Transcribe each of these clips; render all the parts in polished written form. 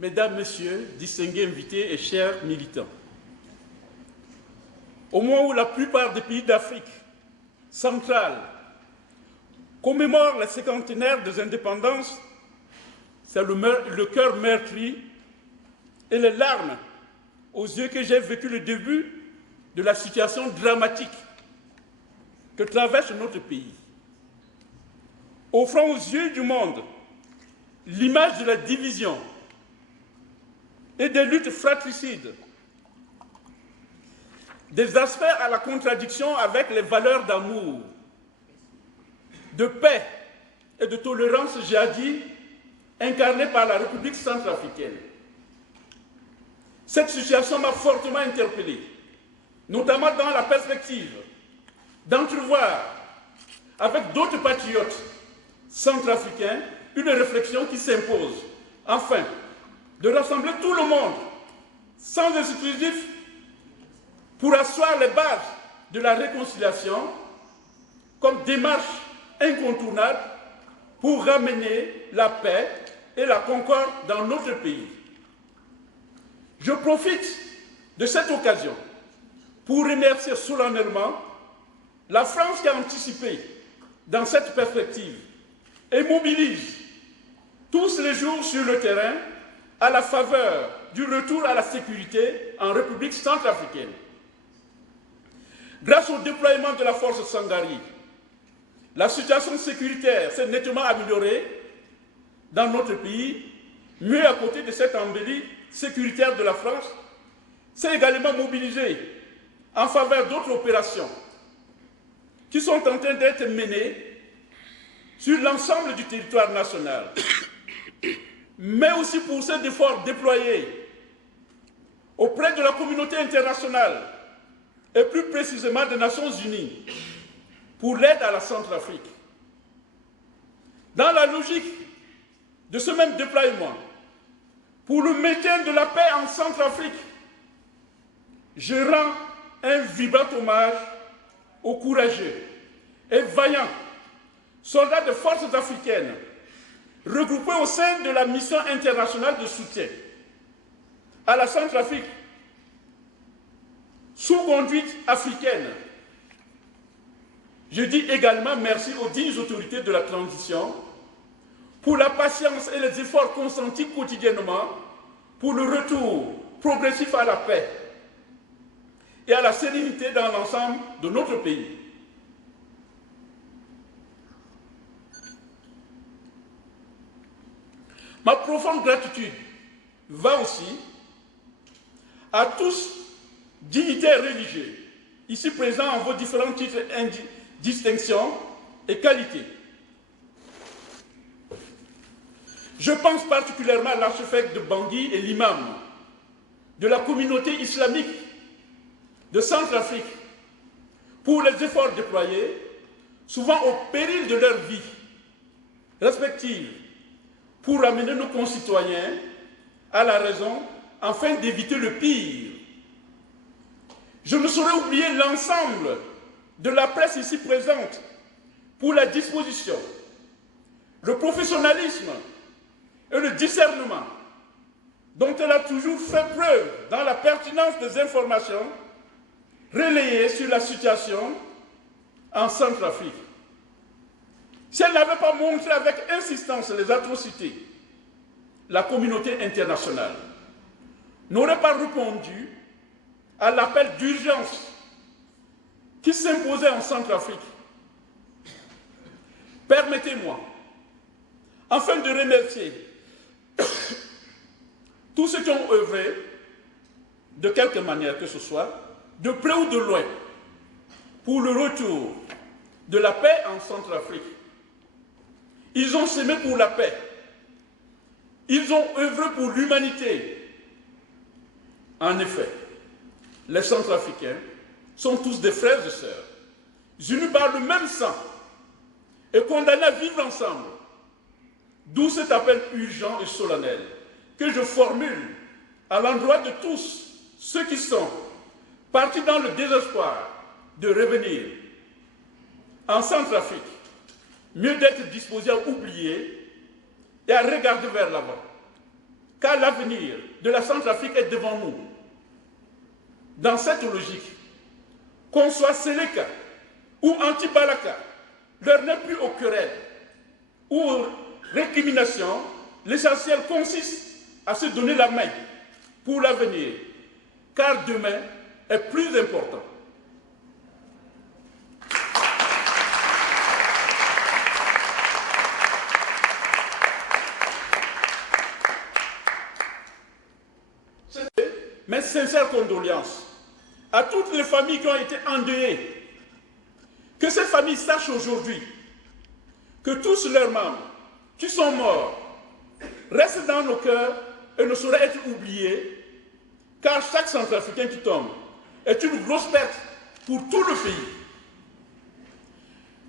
Mesdames, Messieurs, distingués invités et chers militants, au moment où la plupart des pays d'Afrique centrale commémorent le cinquantenaire des indépendances, c'est le cœur meurtri et les larmes aux yeux que j'ai vécu le début de la situation dramatique que traverse notre pays, offrant aux yeux du monde l'image de la division et des luttes fratricides, des aspects à la contradiction avec les valeurs d'amour, de paix et de tolérance djihadi incarnées par la République centrafricaine. Cette situation m'a fortement interpellé, notamment dans la perspective d'entrevoir avec d'autres patriotes centrafricains une réflexion qui s'impose, afin de rassembler tout le monde, sans exclusif, pour asseoir les bases de la réconciliation comme démarche incontournable pour ramener la paix et la concorde dans notre pays. Je profite de cette occasion pour remercier solennellement la France qui a anticipé dans cette perspective et mobilise tous les jours sur le terrain à la faveur du retour à la sécurité en République centrafricaine. Grâce au déploiement de la force Sangari, la situation sécuritaire s'est nettement améliorée dans notre pays, mieux à côté de cette embellie sécuritaire de la France, s'est également mobilisée en faveur d'autres opérations qui sont en train d'être menées sur l'ensemble du territoire national, mais aussi pour ces efforts déployés auprès de la communauté internationale et plus précisément des Nations Unies pour l'aide à la Centrafrique. Dans la logique de ce même déploiement, pour le maintien de la paix en Centrafrique, je rends un vibrant hommage aux courageux et vaillants soldats des forces africaines regroupés au sein de la mission internationale de soutien à la Centrafrique, sous conduite africaine. Je dis également merci aux dignes autorités de la transition pour la patience et les efforts consentis quotidiennement pour le retour progressif à la paix et à la sérénité dans l'ensemble de notre pays. Ma profonde gratitude va aussi à tous dignitaires religieux, ici présents en vos différents titres, distinctions et qualités. Je pense particulièrement à l'archevêque de Bangui et l'imam de la communauté islamique de Centrafrique pour les efforts déployés, souvent au péril de leur vie respective, pour amener nos concitoyens à la raison afin d'éviter le pire. Je ne saurais oublier l'ensemble de la presse ici présente pour la disposition, le professionnalisme et le discernement dont elle a toujours fait preuve dans la pertinence des informations relayées sur la situation en Centrafrique. Si elle n'avait pas montré avec insistance les atrocités, la communauté internationale n'aurait pas répondu à l'appel d'urgence qui s'imposait en Centrafrique. Permettez-moi, afin de remercier tous ceux qui ont œuvré, de quelque manière que ce soit, de près ou de loin, pour le retour de la paix en Centrafrique. Ils ont semé pour la paix. Ils ont œuvré pour l'humanité. En effet, les Centrafricains sont tous des frères et sœurs, unis par le même sang et condamnés à vivre ensemble. D'où cet appel urgent et solennel que je formule à l'endroit de tous ceux qui sont partis dans le désespoir de revenir en Centrafrique, mieux d'être disposés à oublier et à regarder vers l'avant. car l'avenir de la Centrafrique est devant nous. Dans cette logique, qu'on soit Séléka ou anti-Balaka, l'heure n'est plus aux querelles ou aux récriminations, l'essentiel consiste à se donner la main pour l'avenir, car demain est plus important. Mes sincères condoléances à toutes les familles qui ont été endeuillées. Que ces familles sachent aujourd'hui que tous leurs membres qui sont morts restent dans nos cœurs et ne sauraient être oubliés, car chaque Centrafricain qui tombe est une grosse perte pour tout le pays.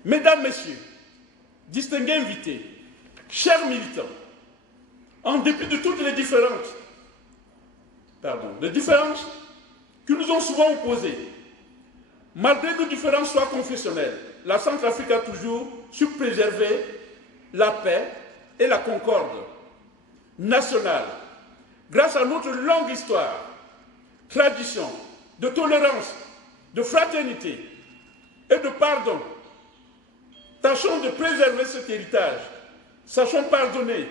Mesdames, Messieurs, distingués invités, chers militants, en dépit de toutes les différences qui nous ont souvent opposées, malgré nos différences soit confessionnelles, la Centrafrique a toujours su préserver la paix et la concorde nationale grâce à notre longue histoire, tradition de tolérance, de fraternité et de pardon. Tâchons de préserver cet héritage, sachons pardonner,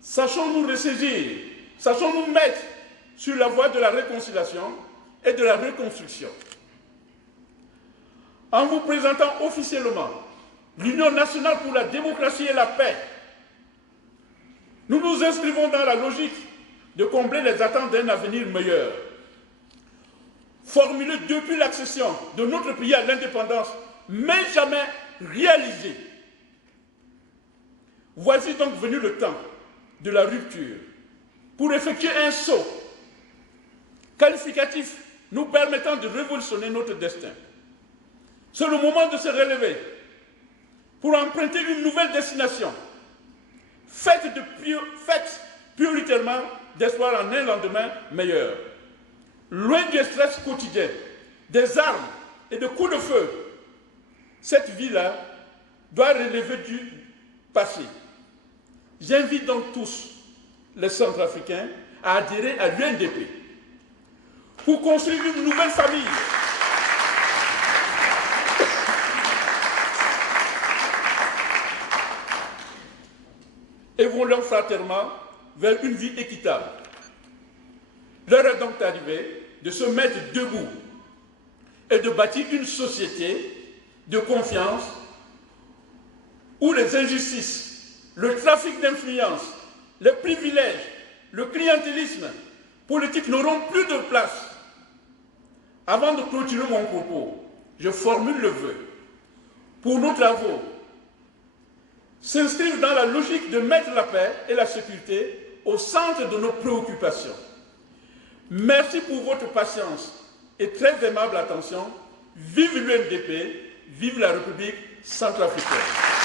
sachons nous ressaisir, sachons nous mettre sur la voie de la réconciliation et de la reconstruction. En vous présentant officiellement l'Union nationale pour la démocratie et la paix, nous nous inscrivons dans la logique de combler les attentes d'un avenir meilleur. Formulé depuis l'accession de notre pays à l'indépendance, mais jamais réalisé. Voici donc venu le temps de la rupture pour effectuer un saut qualificatif nous permettant de révolutionner notre destin. C'est le moment de se relever pour emprunter une nouvelle destination, faite prioritairement d'espoir en un lendemain meilleur. Loin du stress quotidien, des armes et de coups de feu, cette vie-là doit relever du passé. J'invite donc tous les Centrafricains à adhérer à l'UNDP pour construire une nouvelle famille. Évoluons fraternellement vers une vie équitable. L'heure est donc arrivée de se mettre debout et de bâtir une société de confiance où les injustices, le trafic d'influence, les privilèges, le clientélisme politique n'auront plus de place. Avant de clôturer mon propos, je formule le vœu pour nos travaux s'inscrivent dans la logique de mettre la paix et la sécurité au centre de nos préoccupations. Merci pour votre patience et très aimable attention. Vive l'UNDP, vive la République centrafricaine.